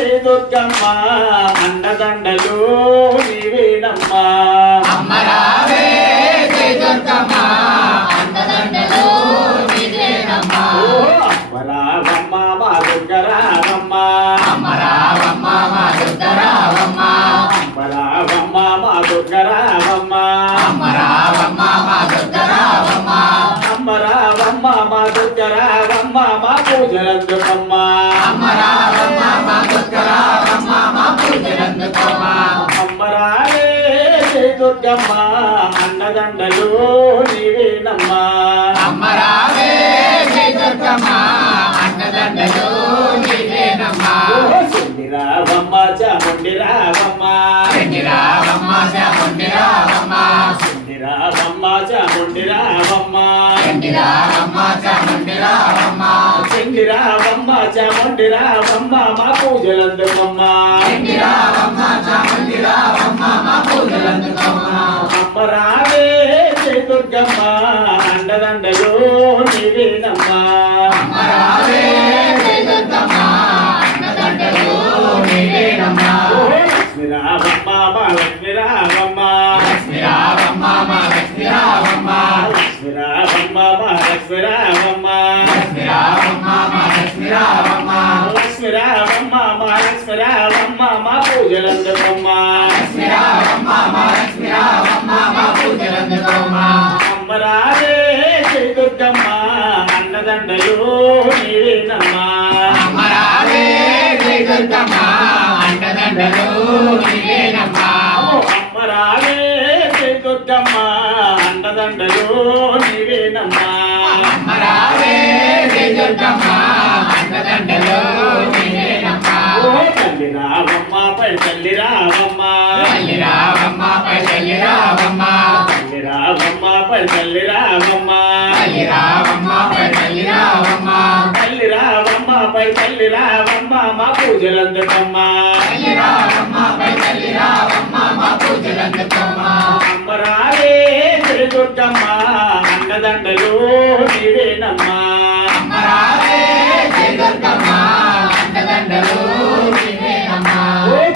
జై దుర్గమ్మ అండదండలు నీవేనమ్మా అమ్మ రావే జై దుర్గమ్మ అండదండలు నీవేనమ్మా అమ్మ రావమ్మ మా దుర్గరావమ్మ అమ్మ రావమ్మ మా దుర్గరావమ్మ అమ్మ రావమ్మ మా దుర్గరావమ్మ అమ్మ రావమ్మ మా దుర్గరావమ్మ అమ్మ రావమ్మ మా దుర్గరావమ్మ మా పూజలందుకమ్మ అమ్మ రావమ్మ మా దుర్గరావమ్మ మా పూజలందుకమ్మ అమ్మ రావే జై దుర్గమ్మ అండదండలు నీవేనమ్మా అమ్మ రావే జై దుర్గమ్మ అండదండలు నీవేనమ్మా రావమ్మ చాముండి రావమ్మ రావమ్మ చాముండి రావమ్మ రావమ్మ చాముండి రావమ్మ రావమ్మ చాముండి రావమ్మ చెండి రావమ్మ చాముండి రావమ్మ మా పూజలందుకమ్మ రావమ్మ చాముండి రావమ్మ మా పూజలందుకమ్మ అమ్మ రావే జై దుర్గమ్మ అండదండలు నీవేనమ్మా అమ్మ రావే జై దుర్గమ్మ అండదండలు నీవేనమ్మా లక్ష్మి రావమ్మ మా లక్ష్మి రావమ్మ లక్ష్మి రావమ్మ మా లక్ష్మి రావమ్మ లక్ష్మి రావమ్మ మా లక్ష్మి రావమ్మ లక్ష్మి రావమ్మ మా లక్ష్మి రావమ్మ లక్ష్మి రావమ్మ మా లక్ష్మి రావమ్మ మా పూజలందుకమ్మ లక్ష్మి రావమ్మ మా లక్ష్మి రావమ్మ మా పూజలందుకమ్మ అమ్మ రావే జై దుర్గమ్మ అన్నదండలు నీవేనమ్మా అమ్మ రావే జై దుర్గమ్మ అండదండలు నీవేనమ్మా అమ్మ రావే జై దుర్గమ్మ అన్నదండలు నీవేనమ్మా అమ్మ రావే జై దుర్గమ్మ అండదండలు నీవేనమ్మా తల్లి రావమ్మ పై తల్లి రావమ్మ తల్లి రావమ్మ పై తల్లి రావమ్మ తల్లి రావమ్మ పై తల్లి రావమ్మ తల్లి రావమ్మ పై తల్లి రావమ్మ తల్లి రావమ్మ పై తల్లి రావమ్మ మా పూజలందుకమ్మ తల్లి రావమ్మ పై తల్లి రావమ్మ మా పూజలందుకమ్మ అమ్మ రావే జై దుర్గమ్మ అన్నదండలు నీవేనమ్మా అమ్మ రావే జై దుర్గమ్మ అండదండలు నీవేనమ్మా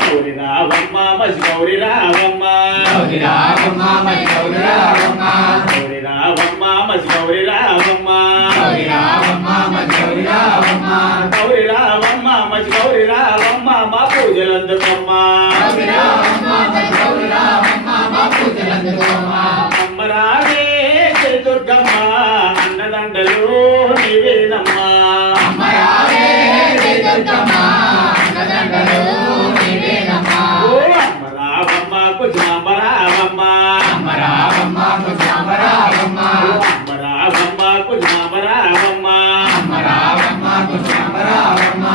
గౌరి రావమ్మ మసి గౌరి రావమ్మ గౌరి రావమ్మ మరి గౌరి రావమ్మ గౌరి రావమ్మ మసి గౌరి రావమ్మ గౌరి రావమ్మ మరి గౌరి రావమ్మ గౌరి రావమ్మ మసి గౌరి రావమ్మ మా పూజలందుకమ్మ గౌరి రావమ్మ మరి గౌరి రావమ్మ మా పూజలందుకమ్మ అమ్మ రావే జై దుర్గమ్మ అన్నదండలు నీవేనమ్మా అమ్మ రావే జై దుర్గమ్మ అండదండలు నీవేనమ్మా అమ్మ రావమ్మ కుజాంబ రావమ్మ అమ్మ రావమ్మ కుజాంబ రావమ్మ అమ్మ రావమ్మ కుజాంబ రావమ్మ అమ్మ రావమ్మ కుజాంబ రావమ్మ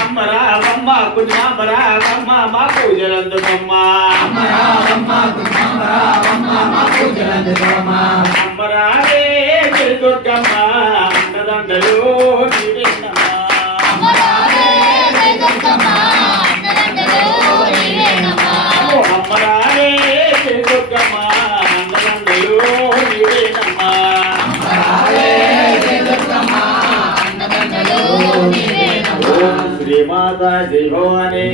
అమ్మ రావమ్మ కుజాంబ రావమ్మ మా పూజలందుకమ్మ అమ్మ రావమ్మ కుజాంబ రావమ్మ మా పూజలందుకమ్మ అమ్మ రావే జై దుర్గమ్మ అన్నదండలు నీవేనమ్మా అమ్మ రావే జై దుర్గమ్మ అండదండలు నీవేనమ్మా అమ్మ రావే జై దుర్గమ్మ అన్నదండలు నీవేనమ్మా అమ్మ రావే జై దుర్గమ్మ అండదండలు నీవేనమ్మా ఓం శ్రీమాతా జై భవానీ